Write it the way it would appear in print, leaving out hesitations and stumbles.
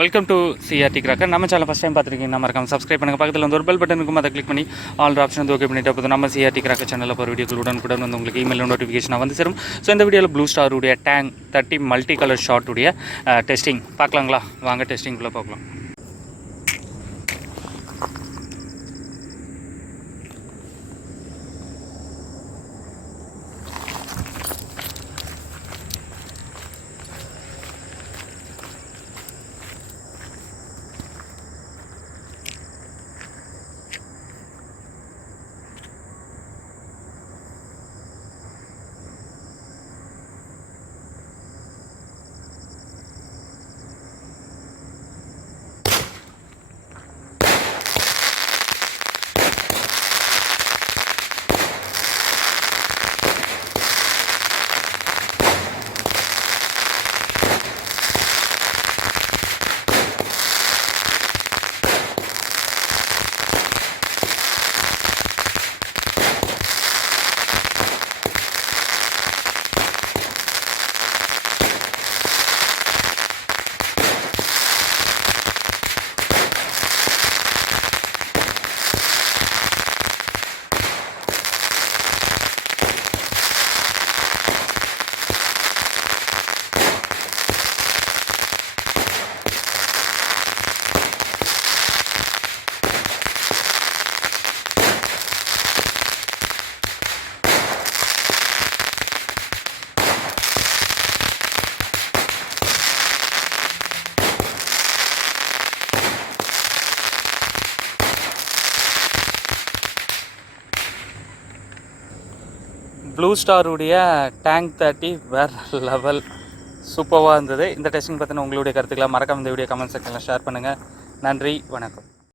Welcome to CRT cracker. நம்ம channel first time பார்த்துருக்கீங்க, மறக்காம சப்ஸ்கிரைப் பண்ணுங்கள். பக்கத்தில் வந்து ஒரு பெல் பட்டன் இருக்கும், அதை கிளிக் பண்ணி ஆல் ஆப்ஷன் வந்து ஓகே பண்ணிட்டு போதும் நம்ம சிஆர்டி கிராக்கர் சேனலில் ஒரு வீடியோக்கள் உடனுக்குடன் வந்து உங்களுக்கு இமெயில் நோட்டிஃபிகேஷனாக வந்து சேரும். ஸோ இந்த வீடியோவில் ப்ளூ ஸ்டாருடைய டேங்க் 30 மல்டி கலர் ஷார்ட்டுடைய டெஸ்டிங் பார்க்கலாங்களா? வாங்க டெஸ்டிங்குள்ளே பார்க்கலாம். ப்ளூ ஸ்டாருடைய டேங்க் 30 வேறு லெவல் சூப்பராக இருந்தது. இந்த டெஸ்டிங் பற்றின உங்களுடைய கருத்துக்களை மறக்காம இந்த வீடியோ கமெண்ட் செக்ஷனில் ஷேர் பண்ணுங்கள். நன்றி, வணக்கம்.